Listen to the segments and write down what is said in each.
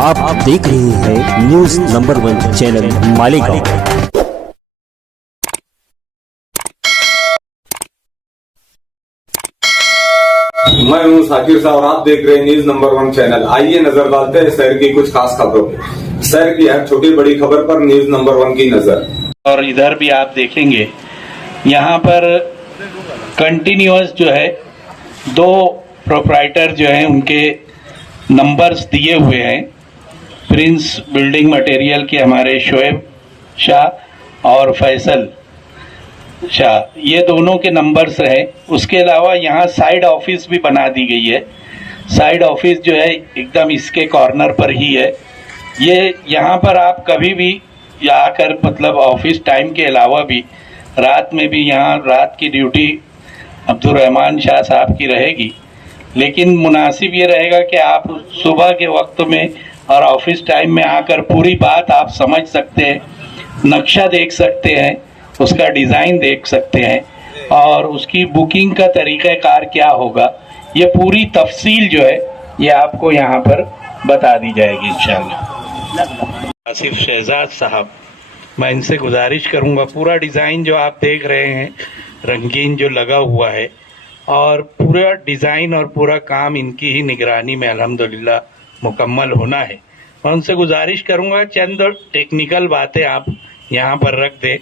آپ دیکھ رہے ہیں نیوز نمبر 1 چینل مالیگاؤں۔ میں ہوں ذاکر صاحب اور آپ دیکھ رہے ہیں نیوز نمبر 1 چینل۔ آئیے نظر ڈالتے ہیں شہر کی کچھ خاص خبروں پہ۔ شہر کی ہر چھوٹی بڑی خبر پر نیوز نمبر 1 کی نظر۔ اور ادھر بھی آپ دیکھیں گے یہاں پر کنٹینیوس جو ہے 2 پروپرائٹر جو ہیں ان کے نمبرز دیے ہوئے ہیں۔ پرنس بلڈنگ مٹیریل کے ہمارے شعیب شاہ اور فیصل شاہ، یہ دونوں کے نمبرز ہیں۔ اس کے علاوہ یہاں سائیڈ آفس بھی بنا دی گئی ہے۔ سائیڈ آفس جو ہے ایک دم اس کے کارنر پر ہی ہے۔ یہ یہاں پر آپ کبھی بھی آ کر مطلب آفس ٹائم کے علاوہ بھی رات میں بھی یہاں رات کی ڈیوٹی عبدالرحمان شاہ صاحب کی رہے گی، لیکن مناسب یہ رہے گا کہ آپ صبح کے وقت میں اور آفس ٹائم میں آ کر پوری بات آپ سمجھ سکتے ہیں، نقشہ دیکھ سکتے ہیں، اس کا ڈیزائن دیکھ سکتے ہیں اور اس کی بکنگ کا طریقہ کار کیا ہوگا، یہ پوری تفصیل جو ہے یہ آپ کو یہاں پر بتا دی جائے گی انشاءاللہ۔ آصف شہزاد صاحب، میں ان سے گزارش کروں گا پورا ڈیزائن جو آپ دیکھ رہے ہیں رنگین جو لگا ہوا ہے اور پورا ڈیزائن اور پورا کام ان کی ہی نگرانی میں الحمدللہ مکمل ہونا ہے۔ میں ان سے گزارش کروں گا چند ٹیکنیکل باتیں آپ یہاں پر رکھ دیں،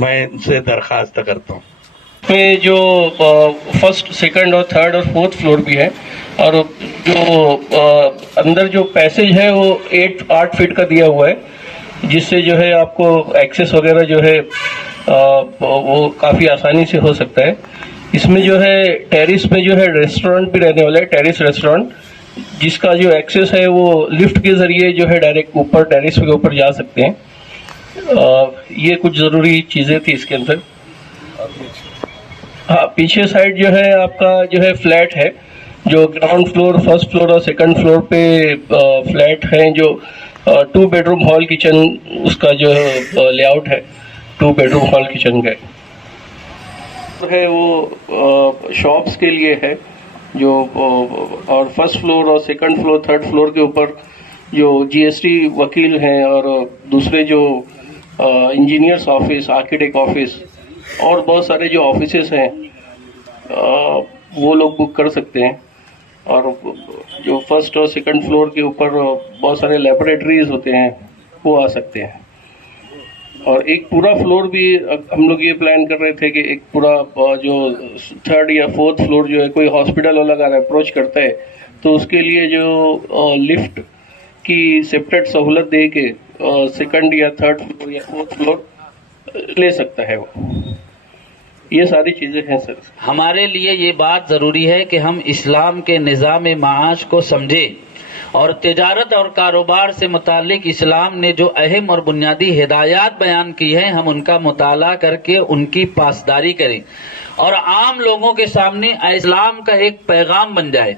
میں ان سے درخواست کرتا ہوں۔ میں جو فرسٹ، سیکنڈ اور تھرڈ اور فورتھ فلور بھی ہے، اور جو اندر جو پیسیج ہے وہ 8 فٹ کا دیا ہوا ہے، جس سے جو ہے آپ کو ایکسیس وغیرہ جو ہے وہ کافی آسانی سے ہو سکتا ہے۔ اس میں جو ہے ٹیرس میں جو ہے ریسٹورینٹ بھی رہنے والا ہے، ٹیرس ریسٹورینٹ، جس کا جو ایکسیس ہے وہ لفٹ کے ذریعے جو ہے ڈائریکٹ اوپر ٹیرس کے اوپر جا سکتے ہیں۔ یہ کچھ ضروری چیزیں تھی اس کے اندر۔ ہاں، پیچھے سائڈ جو ہے آپ کا جو ہے فلیٹ ہے، جو گراؤنڈ فلور، فرسٹ فلور اور سیکنڈ فلور پہ فلیٹ ہیں، جو 2 بیڈ روم ہال کچن اس کا جو لے آؤٹ ہے، 2 بیڈ روم ہال کچن کا ہے، وہ شاپس کے لیے ہے جو، اور فرسٹ فلور اور سیکنڈ فلور، تھرڈ فلور کے اوپر جو جی ایس ٹی وکیل ہیں اور دوسرے جو انجینئرس آفس، آرکیٹیکٹ آفس اور بہت سارے جو آفیسز ہیں وہ لوگ بک کر سکتے ہیں۔ اور جو فرسٹ اور سیکنڈ فلور کے اوپر بہت سارے لیبوریٹریز ہوتے ہیں وہ آ سکتے ہیں۔ اور ایک پورا فلور بھی ہم لوگ یہ پلان کر رہے تھے کہ ایک پورا جو 3rd یا 4th فلور جو ہے کوئی ہاسپٹل والا اگر اپروچ کرتا ہے تو اس کے لیے جو لفٹ کی سیپریٹ سہولت دے کے 2nd یا 3rd فلور یا 4th فلور لے سکتا ہے وہ۔ یہ ساری چیزیں ہیں سر۔ ہمارے لیے یہ بات ضروری ہے کہ ہم اسلام کے نظام معاش کو سمجھیں اور تجارت اور کاروبار سے متعلق اسلام نے جو اہم اور بنیادی ہدایات بیان کی ہیں ہم ان کا مطالعہ کر کے ان کی پاسداری کریں اور عام لوگوں کے سامنے اسلام کا ایک پیغام بن جائے۔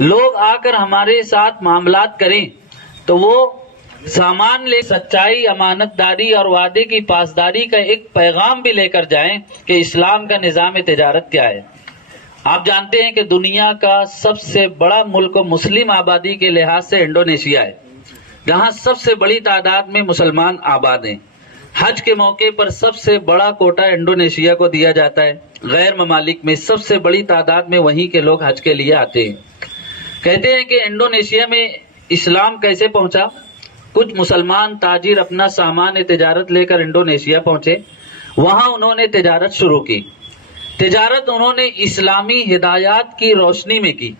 لوگ آ کر ہمارے ساتھ معاملات کریں تو وہ سامان لے سچائی، امانت داری اور وعدے کی پاسداری کا ایک پیغام بھی لے کر جائیں کہ اسلام کا نظام تجارت کیا ہے۔ آپ جانتے ہیں کہ دنیا کا سب سے بڑا ملک و مسلم آبادی کے لحاظ سے انڈونیشیا ہے، جہاں سب سے بڑی تعداد میں مسلمان آباد ہیں۔ حج کے موقع پر سب سے بڑا کوٹا انڈونیشیا کو دیا جاتا ہے۔ غیر ممالک میں سب سے بڑی تعداد میں وہیں کے لوگ حج کے لیے آتے ہیں۔ کہتے ہیں کہ انڈونیشیا میں اسلام کیسے پہنچا؟ کچھ مسلمان تاجر اپنا سامان تجارت لے کر انڈونیشیا پہنچے، وہاں انہوں نے تجارت شروع کی۔ تجارت انہوں نے اسلامی ہدایات کی روشنی میں کی۔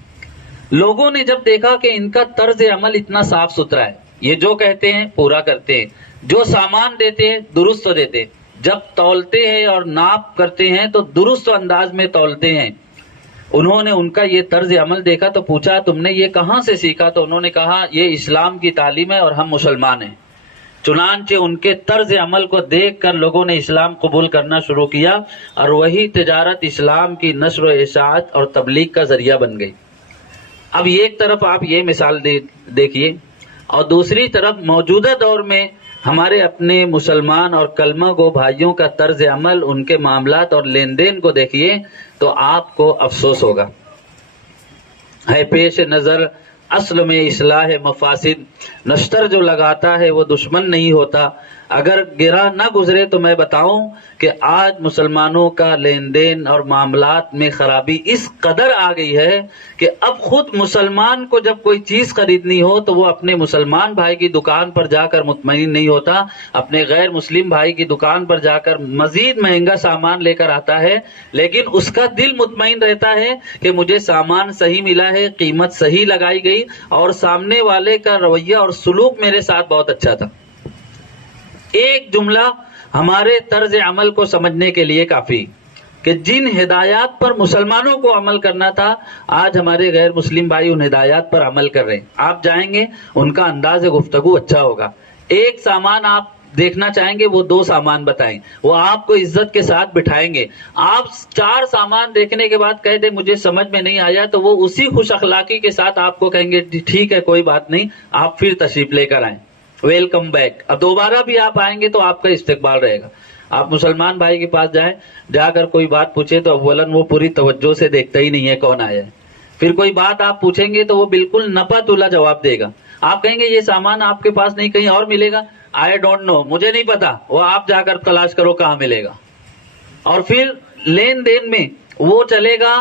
لوگوں نے جب دیکھا کہ ان کا طرز عمل اتنا صاف ستھرا ہے، یہ جو کہتے ہیں پورا کرتے ہیں، جو سامان دیتے ہیں درست دیتے ہیں، جب تولتے ہیں اور ناپ کرتے ہیں تو درست انداز میں تولتے ہیں۔ انہوں نے ان کا یہ طرز عمل دیکھا تو پوچھا تم نے یہ کہاں سے سیکھا؟ تو انہوں نے کہا یہ اسلام کی تعلیم ہے اور ہم مسلمان ہیں۔ چنانچہ ان کے طرز عمل کو دیکھ کر لوگوں نے اسلام قبول کرنا شروع کیا اور وہی تجارت اسلام کی نشر و اشاعت اور تبلیغ کا ذریعہ بن گئی۔ اب ایک طرف آپ یہ مثال دیکھیے اور دوسری طرف موجودہ دور میں ہمارے اپنے مسلمان اور کلمہ گو بھائیوں کا طرز عمل، ان کے معاملات اور لین دین کو دیکھیے تو آپ کو افسوس ہوگا۔ ہے پیش نظر اصل میں اصلاح مفاسد، نشتر جو لگاتا ہے وہ دشمن نہیں ہوتا۔ اگر گرا نہ گزرے تو میں بتاؤں کہ آج مسلمانوں کا لین دین اور معاملات میں خرابی اس قدر آ گئی ہے کہ اب خود مسلمان کو جب کوئی چیز خریدنی ہو تو وہ اپنے مسلمان بھائی کی دکان پر جا کر مطمئن نہیں ہوتا، اپنے غیر مسلم بھائی کی دکان پر جا کر مزید مہنگا سامان لے کر آتا ہے، لیکن اس کا دل مطمئن رہتا ہے کہ مجھے سامان صحیح ملا ہے، قیمت صحیح لگائی گئی اور سامنے والے کا رویہ اور سلوک میرے ساتھ بہت اچھا تھا۔ ایک جملہ ہمارے طرز عمل کو سمجھنے کے لیے کافی کہ جن ہدایات پر مسلمانوں کو عمل کرنا تھا آج ہمارے غیر مسلم بھائی ان ہدایات پر عمل کر رہے ہیں۔ آپ جائیں گے ان کا انداز گفتگو اچھا ہوگا، ایک سامان آپ دیکھنا چاہیں گے وہ 2 سامان بتائیں، وہ آپ کو عزت کے ساتھ بٹھائیں گے۔ آپ 4 سامان دیکھنے کے بعد کہہ دیں مجھے سمجھ میں نہیں آیا تو وہ اسی خوش اخلاقی کے ساتھ آپ کو کہیں گے ٹھیک ہے کوئی بات نہیں، آپ پھر تشریف لے کر آئیں، ویلکم بیک۔ اب دوبارہ بھی آپ آئیں گے تو آپ کا استقبال رہے گا۔ آپ مسلمان بھائی کے پاس جائیں، جا کر کوئی بات پوچھے تو اولاً وہ پوری توجہ سے دیکھتا ہی نہیں ہے کون آیا ہے، پھر کوئی بات آپ پوچھیں گے تو وہ بالکل نپا تولا جواب دے گا۔ آپ کہیں گے یہ سامان آپ کے پاس نہیں کہیں اور ملے گا، آئی ڈونٹ نو، مجھے نہیں پتا، وہ آپ جا کر تلاش کرو کہاں ملے گا۔ اور پھر لین دین میں وہ چلے گا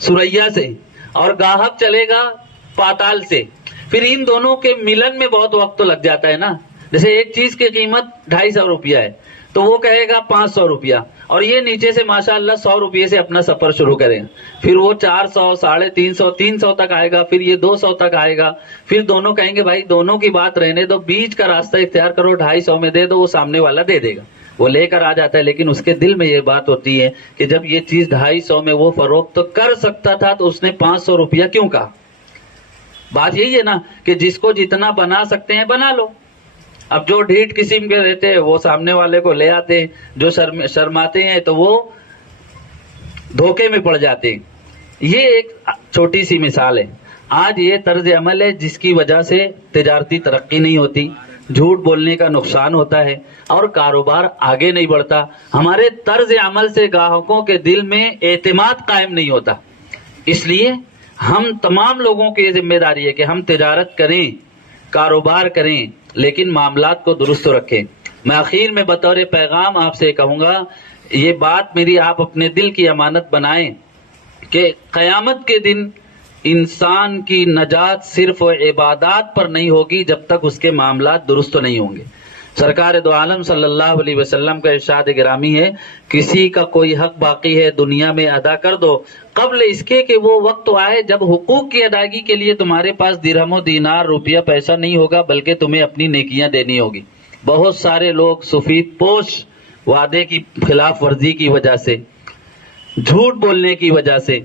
سریا سے اور گاہک چلے گا پاتال سے، پھر ان دونوں کے ملن میں بہت وقت تو لگ جاتا ہے نا۔ جیسے ایک چیز کی قیمت 250 روپیہ ہے تو وہ کہے گا 500 روپیہ، اور یہ نیچے سے ماشاءاللہ 100 روپیے سے اپنا سفر شروع کریں، پھر وہ 400 350 300 تک آئے گا، پھر یہ 200 تک آئے گا، پھر دونوں کہیں گے بھائی دونوں کی بات رہنے دو، بیچ کا راستہ اختیار کرو، 250 میں دے دو، وہ سامنے والا دے دے گا، وہ لے کر آ جاتا ہے۔ لیکن اس کے دل میں یہ بات ہوتی ہے کہ جب یہ چیز 250 میں وہ فروخت تو کر سکتا تھا تو اس نے 500 روپیہ کیوں کہا؟ بات یہی ہے نا کہ جس کو جتنا بنا سکتے ہیں بنا لو۔ اب جو ڈھیٹ قسم کے رہتے ہیں وہ سامنے والے کو لے آتے ہیں، جو شرماتے ہیں تو وہ دھوکے میں پڑ جاتے ہیں۔ یہ ایک چھوٹی سی مثال ہے۔ آج یہ طرز عمل ہے جس کی وجہ سے تجارتی ترقی نہیں ہوتی، جھوٹ بولنے کا نقصان ہوتا ہے اور کاروبار آگے نہیں بڑھتا۔ ہمارے طرز عمل سے گاہکوں کے دل میں اعتماد قائم نہیں ہوتا۔ اس لیے ہم تمام لوگوں کی ذمہ داری ہے کہ ہم تجارت کریں، کاروبار کریں، لیکن معاملات کو درست رکھیں۔ میں آخر میں بطور پیغام آپ سے کہوں گا، یہ بات میری آپ اپنے دل کی امانت بنائیں کہ قیامت کے دن انسان کی نجات صرف عبادات پر نہیں ہوگی جب تک اس کے معاملات درست نہیں ہوں گے۔ سرکار دو عالم صلی اللہ علیہ وسلم کا ارشاد گرامی ہے، کسی کا کوئی حق باقی ہے دنیا میں ادا کر دو قبل اس کے کہ وہ وقت آئے جب حقوق کی ادائیگی کے لیے تمہارے پاس درہم و دینار روپیہ پیسہ نہیں ہوگا بلکہ تمہیں اپنی نیکیاں دینی ہوگی۔ بہت سارے لوگ سفید پوش وعدے کی خلاف ورزی کی وجہ سے، جھوٹ بولنے کی وجہ سے،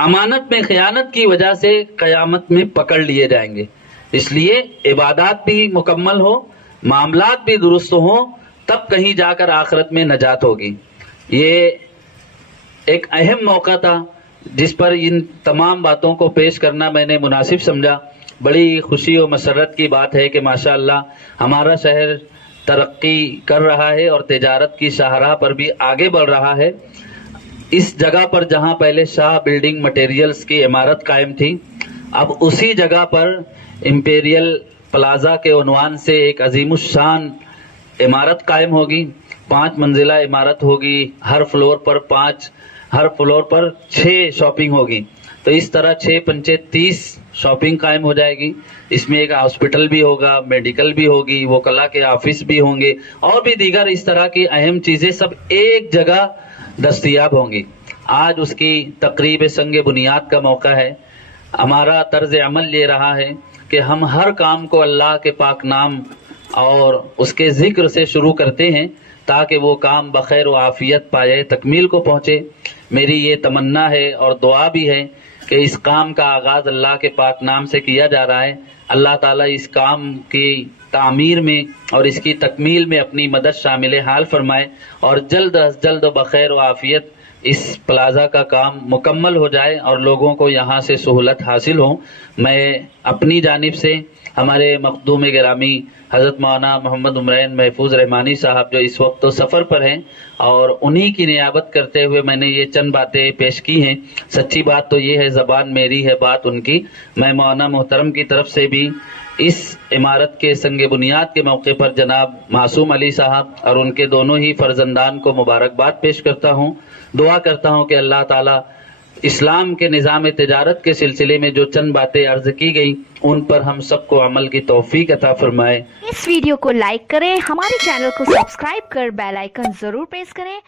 امانت میں خیانت کی وجہ سے قیامت میں پکڑ لیے جائیں گے۔ اس لیے عبادات بھی مکمل ہو، معاملات بھی درست ہوں، تب کہیں جا کر آخرت میں نجات ہوگی۔ یہ ایک اہم موقع تھا جس پر ان تمام باتوں کو پیش کرنا میں نے مناسب سمجھا۔ بڑی خوشی و مسرت کی بات ہے کہ ماشاءاللہ ہمارا شہر ترقی کر رہا ہے اور تجارت کی شاہراہ پر بھی آگے بڑھ رہا ہے۔ اس جگہ پر جہاں پہلے شاہ بلڈنگ مٹیریلز کی عمارت قائم تھی، اب اسی جگہ پر امپیریل پلازا کے عنوان سے ایک عظیم الشان عمارت قائم ہوگی۔ 5 منزلہ عمارت ہوگی، ہر فلور پر 6 شاپنگ ہوگی، تو اس طرح 6 پنچے 30 شاپنگ قائم ہو جائے گی۔ اس میں ایک ہاسپٹل بھی ہوگا، میڈیکل بھی ہوگی، وکلا کے آفس بھی ہوں گے اور بھی دیگر اس طرح کی اہم چیزیں سب ایک جگہ دستیاب ہوں گی۔ آج اس کی تقریب سنگ بنیاد کا موقع ہے۔ ہمارا طرز عمل یہ رہا ہے کہ ہم ہر کام کو اللہ کے پاک نام اور اس کے ذکر سے شروع کرتے ہیں تاکہ وہ کام بخیر و عافیت پائے، تکمیل کو پہنچے۔ میری یہ تمنا ہے اور دعا بھی ہے کہ اس کام کا آغاز اللہ کے پاک نام سے کیا جا رہا ہے۔ اللہ تعالیٰ اس کام کی تعمیر میں اور اس کی تکمیل میں اپنی مدد شامل حال فرمائے اور جلد از جلد و بخیر و عافیت اس پلازا کا کام مکمل ہو جائے اور لوگوں کو یہاں سے سہولت حاصل ہو۔ میں اپنی جانب سے ہمارے مخدوم گرامی حضرت مولانا محمد عمرین محفوظ رحمانی صاحب جو اس وقت تو سفر پر ہیں، اور انہی کی نیابت کرتے ہوئے میں نے یہ چند باتیں پیش کی ہیں. سچی بات تو یہ ہے زبان میری ہے بات ان کی. میں مولانا محترم کی طرف سے بھی اس عمارت کے سنگ بنیاد کے موقع پر جناب معصوم علی صاحب اور ان کے دونوں ہی فرزندان کو مبارکباد پیش کرتا ہوں. دعا کرتا ہوں کہ اللہ تعالی اسلام کے نظام تجارت کے سلسلے میں جو چند باتیں عرض کی گئی ان پر ہم سب کو عمل کی توفیق عطا فرمائے. اس ویڈیو کو لائک کریں، ہمارے چینل کو سبسکرائب کر بیل آئیکن ضرور پریس کریں.